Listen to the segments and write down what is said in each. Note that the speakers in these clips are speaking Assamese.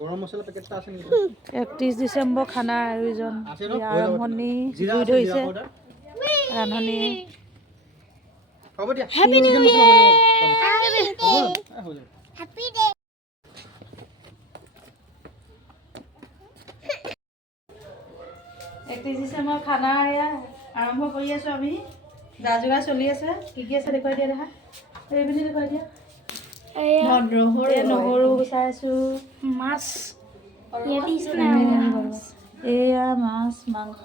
গৰম মছলা পেকেটটা আছে নেকি? 31 ডিচেম্বৰ খানাৰ আয়োজন আৰম্ভণি জুই ধৰিছে ৰান্ধনি। হ'ব দিয়া। হেপী নিউ ইয়াৰ। Happy day. 31 ডিচেম্বৰ খানা এয়া আৰম্ভ কৰি আছো আমি। যা যোগাৰ চলি আছে। কি কি আছে দেখুৱাই দিয়া দেখা। এইপিনে দেখুৱাই দিয়া। নহৰু গুচাই আছো। মাছ এয়া মাছ মাংস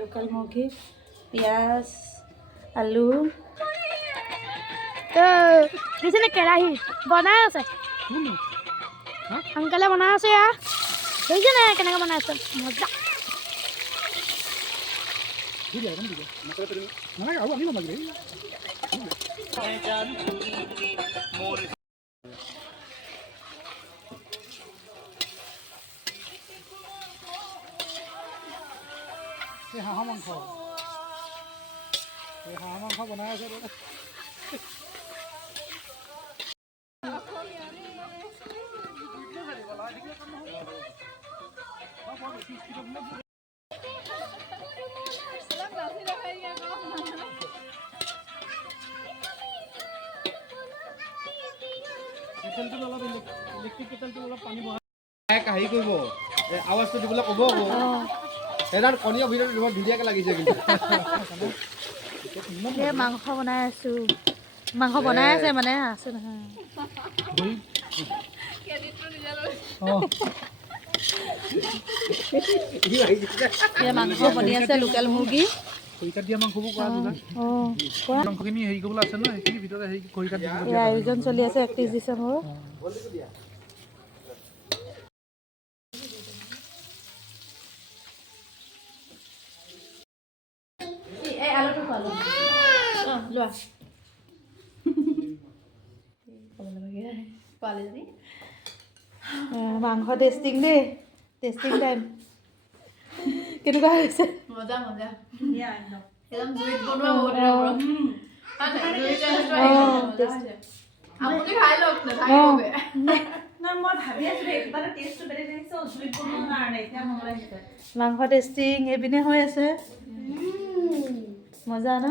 লোকেল মুৰ্গী পিঁয়াজ আলু দিছেনে কেৰাহী বনাই আছে সোনকালে বনাই আছে ইয়াৰ দেখিছে নাই কেনেকৈ বনাই আছে মজা হাঁহ মাংস বনাই আছে হেৰি কৰিব আৱাজটো দিবলৈ ক'ব আকৌ এডাল কণীৰ ভিতৰত ধুনীয়াকৈ লাগিছে কিন্তু মাংস বনাই আছো মাংস বনাই আছে মানে আছে নহয় মাংস বনি আছে লোকেল মুৰ্গী খৰিকাত দিয়া মাংসবোৰ কৰা মাংসখিনি হেৰি কৰিবলৈ আছে ন সেইখিনি ভিতৰত হেৰি খৰিকাত আয়োজন চলি আছে 31 ডিচেম্বৰ মাংস টেষ্টিং দেই টেষ্টিং টাইম কেনেকুৱা হৈছে মজা মজা একদম জুইত আপুনি খাই লওক নাথাকিবগে মাংস টেষ্টিং এইপিনে হৈ আছে মজা ন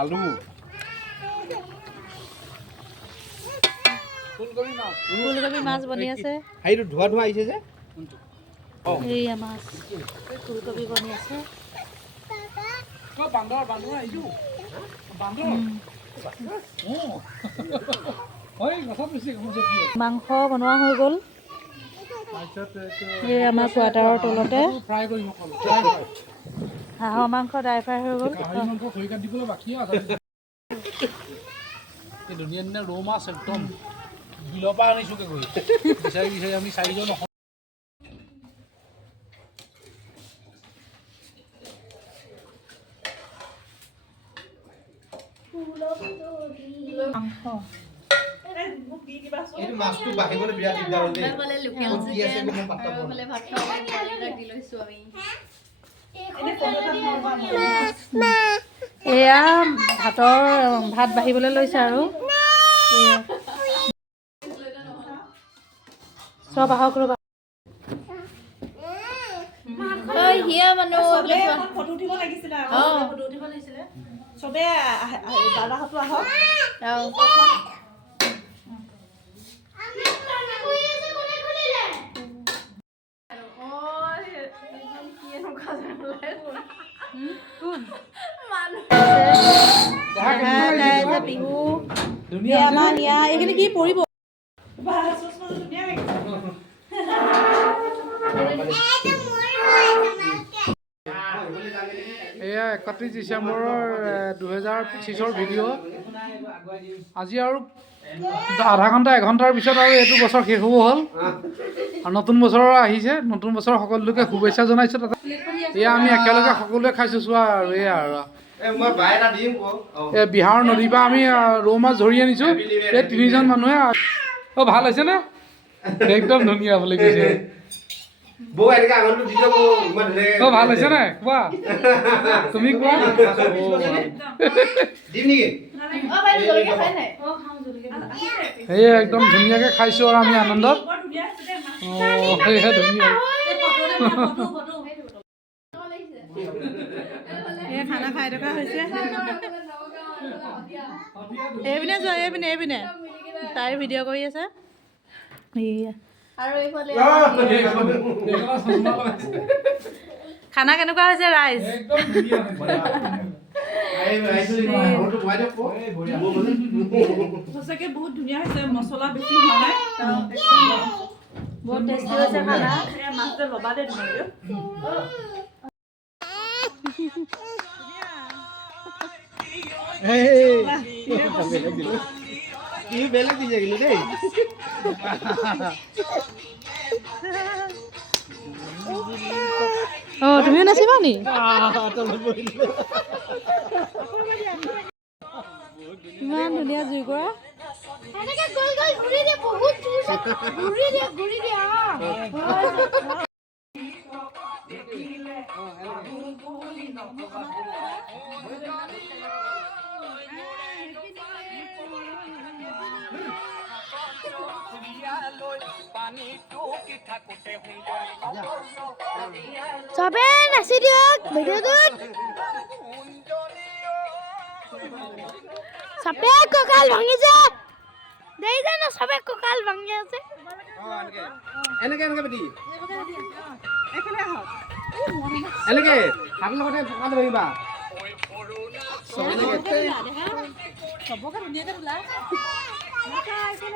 আলু ফুলকবি মাছ বনি আছে হেৰিটো ধোৱা ধোৱা আহিছে যে এইয়া মাছ ফুলকবি বনি আছে মাংস বনোৱা হৈ গ'ল এই আমাৰ কোৱাৰ্টাৰৰ তলতে হাঁহৰ মাংস ড্ৰাই ফ্ৰাই হৈ গ'ল ধুনীয়া ধুনীয়া ৰৌ মাছ একদম বিলৰ পৰা আনিছোগে গৈ বিচাৰি বিচাৰি আমি চাৰিজন মাছটো বাঢ়িবলৈ বিৰাট দিগদাৰ হ'ল দেই এয়া ভাত বাঢ়িবলৈ লৈছে আৰু চব আহক ৰ'বা ফটো উঠিব লাগিছিলে চবে দাদাহঁতো আহক বিহু আমাৰ হিয়া এইখিনি কি পৰিব এয়া 31 ডিচেম্বৰৰ 2025 ভিডিঅ'। আজি আৰু আধা ঘণ্টা 1 ঘণ্টাৰ পিছত আৰু এইটো বছৰ শেষ হ'ব হ'ল আৰু নতুন বছৰ আহিছে। নতুন বছৰ সকলোকে শুভেচ্ছা জনাইছোঁ। তাতে এয়া আমি একেলগে সকলোৱে খাইছোঁ চোৱা আৰু এয়া আৰু এই বিহাৰৰ নদীৰ পৰা আমি ৰৌ মাছ ধৰি আনিছোঁ। এই 3জন মানুহে। ভাল হৈছেনে? একদম ধুনীয়া বুলি কৈছে। ভাল হৈছে নে কোৱা? তুমি কোৱা। সেয়ে একদম ধুনীয়াকৈ খাইছোঁ আৰু আমি আনন্দত। সেয়েহে ধুনীয়া খানা খাই থকা হৈছে। এইপিনে যোৱা, এইপিনে তাই ভিডিঅ' কৰি আছে। খানা কেনেকুৱা হৈছে ৰাইজ? সঁচাকে বহুত ধুনীয়া হৈছে। মছলা বেছি হোৱা নাই, বহুত টেষ্টি হৈছে খানা। মাছটো ল'বা দে তোমালোকে। বেলেগ দিছে কিন্তু দেই। তুমিও নাচিবা নি? ইমান ধুনীয়া জুই কৰা। চবে নাচি দিয়ক ভিডিঅ'টোত। চবে কঁকাল ভাঙিছে। দেখিছে না চবে কঁকাল ভাঙি আছে। এনেকে বেটি এনেকে হাতৰ লগতে কঁকাল ভাঙিবা।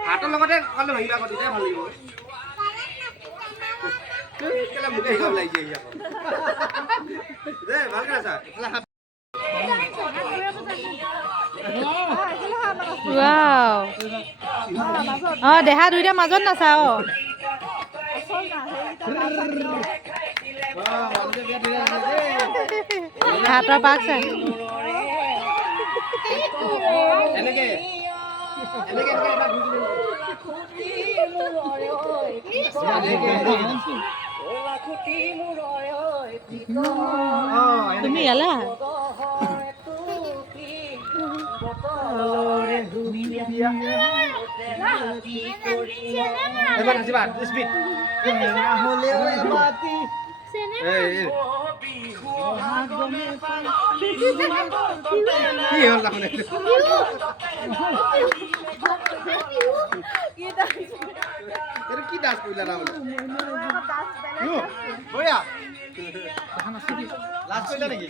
হাতৰ লগতে কঁকাল ভাঙিবা আকৌ তেতিয়াই ভাল লাগিব। মোকে শিকাব লাগিছে ভালকে আছা। দেহা দুইটা মাজত নাচা। হাতৰ পাক চাই এনেকে তুমি ইয়ালে এবার নাচিবা স্পিড কি হল তাহলে কি ডান্স কইলা না বয়া লাস্ট কইলা নাকি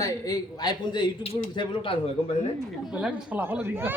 নাই এই আইফোন যে ইউটিউবৰ উঠাইবলৈ টান হয় গম পাইছনে? বেলেগ চলাবলৈ দিগদাৰ।